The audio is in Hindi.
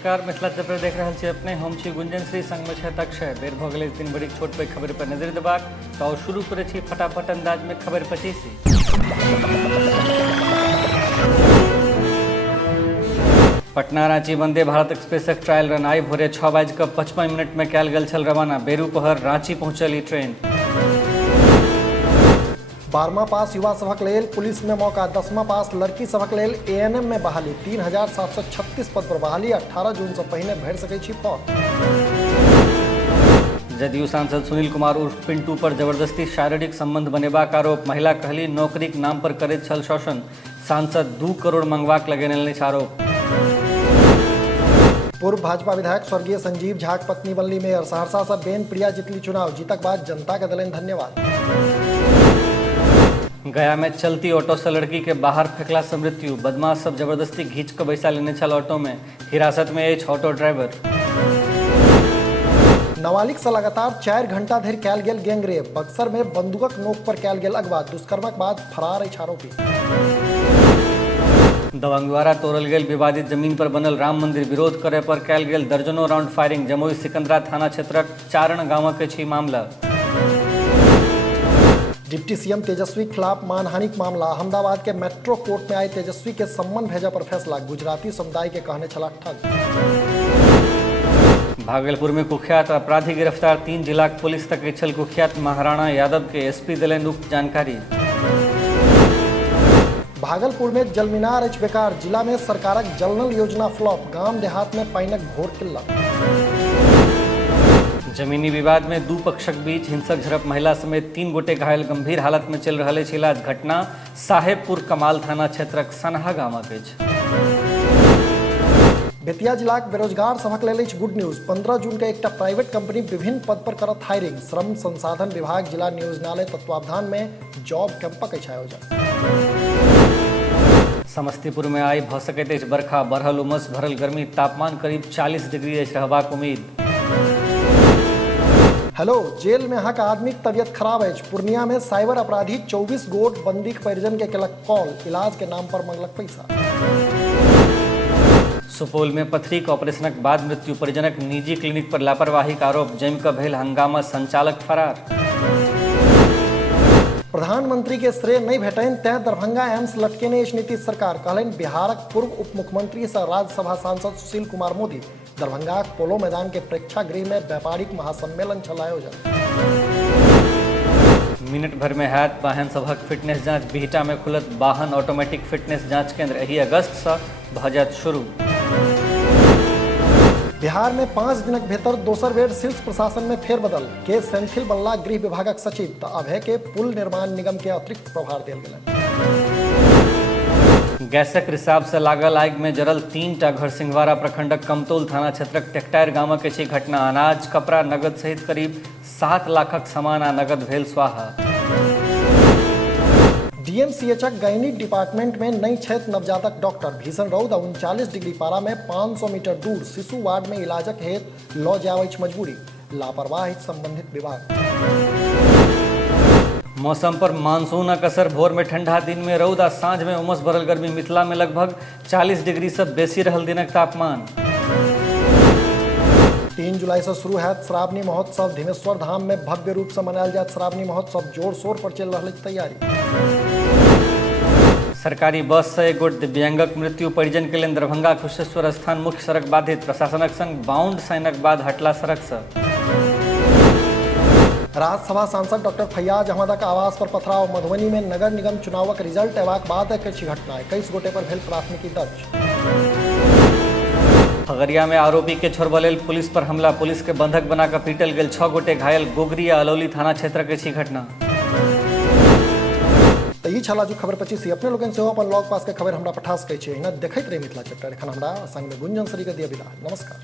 नमस्कार, मिथिला चैनल देख रहल छी अपने हम छी गुंजन श्री संग में छै तक्षय। बेर भऽ गेलै दिन भरिक छोट पैघ खबर पर नजरि देबाक, तऽ शुरू करै छी फटाफट अंदाज में खबर 25। Patna Ranchi Vande Bharat एक्सप्रेसक trial run I भोरे 6:55 में कयल गेल छल रवाना। बेरू पहर रांची पहुंचल ई ट्रेन। 12वां पास युवा सभक लेल पुलिस में मौका, 10वां पास लड़की सभक लेल एएनएम में बहाली, 3736 पद पर बहाली, 18 जून से पहिने भरि सकै छी फॉर्म। जदयू सांसद सुनील कुमार उर्फ पिंटू पर जबरदस्ती शारीरिक संबंध बनेबाक आरोप। महिला कहली नौकरीक नाम पर करैत छल शोषण। सांसद 2 करोड़ मंगबाक लगेने आरोप। पूर्व भाजपा विधायक स्वर्गीय संजीव झाक पत्नी बनली मेयर। सहरसा से बेन प्रिया जीतली चुनाव, जीतक बाद जनता के देलनि धन्यवाद। गया में चलती ऑटो से लड़की के बाहर फेंकला से मृत्यु। बदमाश सब जबरदस्ती घींच कर बैसा लेने छल ऑटो में। हिरासत में अछि ऑटो ड्राइवर। नाबालिग से लगातार 4 घंटा धरि कयल गेल गैंगरेप। बक्सर में बंदूकक नोक पर कयल गेल अगवा। दुष्कर्मक बाद फरार अछि आरोपी। दबंग द्वारा तोड़ल गेल विवादित जमीन पर बनल राम मंदिर विरोध करे पर कयल गेल दर्जनों राउंड फायरिंग। जमुई सिकंदरा थाना क्षेत्रक चारण गामक अछि मामला। डिप्टी सीएम तेजस्वी खिलाफ मानहानिक मामला। अहमदाबाद के मेट्रो कोर्ट में आए तेजस्वी के सम्मन भेजा पर फैसला। गुजराती समुदाय के कहने चला ठग। भागलपुर में कुख्यात अपराधी गिरफ्तार। 3 जिलाक पुलिस तक छल कुख्यात महाराणा यादव के। एसपी देलनि उक्त जानकारी। भागलपुर में जलमीनार अछि बेकार। जिला में सरकारक जल नल योजना फ्लॉप। गांव देहात में पानिक घोर किल्लत। जमीनी विवाद में 2 पक्षक बीच हिंसक झड़प। महिला समेत 3 गोटे घायल, गंभीर हालत में चल रहा है इलाज। घटना साहेबपुर कमाल थाना क्षेत्रक सनहा गामक अछि। बेतिया जिलाक बेरोजगार सभक लेल अछि गुड न्यूज। 15 जून के एकटा प्राइवेट कंपनी विभिन्न पद पर करत हायरिंग। श्रम संसाधन विभाग जिला नियोजनालय तत्वावधान में जॉब कैंपक अछि आयोजन। समस्तीपुर में आई भऽ सकैत अछि बरखा। बढ़ल उमस, भरल गर्मी, तापमान करीब 40 डिग्री अछि रहबाक उम्मीद। हेलो, जेल में अहाँक आदमी के तबियत खराब अछि। पूर्णिया में साइबर अपराधी 24 गोट बंदी के परिजन के केलक कॉल। इलाज के नाम पर मंगलक पैसा। सुपौल में पथरीक ऑपरेशनक बाद मृत्यु। परिजनक निजी क्लिनिक पर लापरवाही का आरोप। जमि कऽ भेल हंगामा, संचालक फरार। प्रधानमंत्री के श्रेय नहीं भेटनि तें दरभंगा एम्स लटकेने अछि नीतीश सरकार। कहलनि बिहारक पूर्व उप मुख्यमंत्री सह राज्यसभा सांसद सुशील कुमार मोदी। दरभंगाक पोलो मैदान के प्रेक्षागृह में व्यापारिक महासम्मेलन छल आयोजन। मिनट भर में हैत वाहन सभक फिटनेस जांच। बिहटा में खुलत वाहन ऑटोमेटिक फिटनेस जांच केंद्र। एहि अगस्त से भऽ जायत शुरू। बिहार में 5 दिनक भीतर दोसर बेर शीर्ष प्रशासन में फेरबदल। के सेंथिल बनला गृह विभागक सचिव। तऽ अभय के पुल निर्माण निगम के अतिरिक्त प्रभार देल गेलनि। गैसक रिसाव से लागल आगि में जरल 3टा घर। सिंहवाड़ा प्रखंडक कमतौल थाना क्षेत्रक टेकटायर गामक अछि घटना। अनाज, कपड़ा, नगद सहित करीब 7 लाखक सामान आ नगद भेल स्वाहा। डीएमसीएचक गायनिक डिपार्टमेंट में नहीं छथि नवजातक डॉक्टर। भीषण रौद आ 39 डिग्री पारा में 500 मीटर दूर शिशु वार्ड में इलाजक हेतु लऽ जायब अछि मजबूरी। लापरवाह अछि संबंधित विभाग। मौसम पर मानसूनक असर। भोर में ठंडा, दिन में रौद आ साँझ में उमस भरल गर्मी। मिथिला में लगभग 40 डिग्री से बेसी रहल दिनक तापमान। 3 जुलाई से शुरू हैत श्रावणी महोत्सव। धीमेश्वर धाम में भव्य रूप से मनायल जायत श्रावणी महोत्सव। जोर शोर पर चल रही तैयारी। सरकारी बस से एक गोट दिव्यांगक मृत्यु। परिजन के लेल दरभंगा कुशेश्वर स्थान मुख्य सड़क बाधित। प्रशासनक संग बाउंड साइनक बाद हटला सड़क से। राज्यसभा सांसद डॉक्टर फैयाज अहमदक आवास पर पथराव। मधुबनी में नगर निगम चुनावक रिजल्ट अयबाक बाद अछि घटना। 21 गोटे पर भेल प्राथमिकी दर्ज। खगड़िया में आरोपी के छोड़बा लेल पुलिस पर हमला। पुलिस के बंधक बनाकर पीटल गेल। 6 गोटे घायल। गोगरी आ अलौली थाना क्षेत्रक अछि घटना। तऽ ई छल खबर 25। अपने लोगन से अपन लॉग पास के खबर हमरा पठा सकै छी। एहिना देखैत रही मिथिला चैप्टर। एखन हमरा संग में गुंजन सरी के दिया विदा। नमस्कार।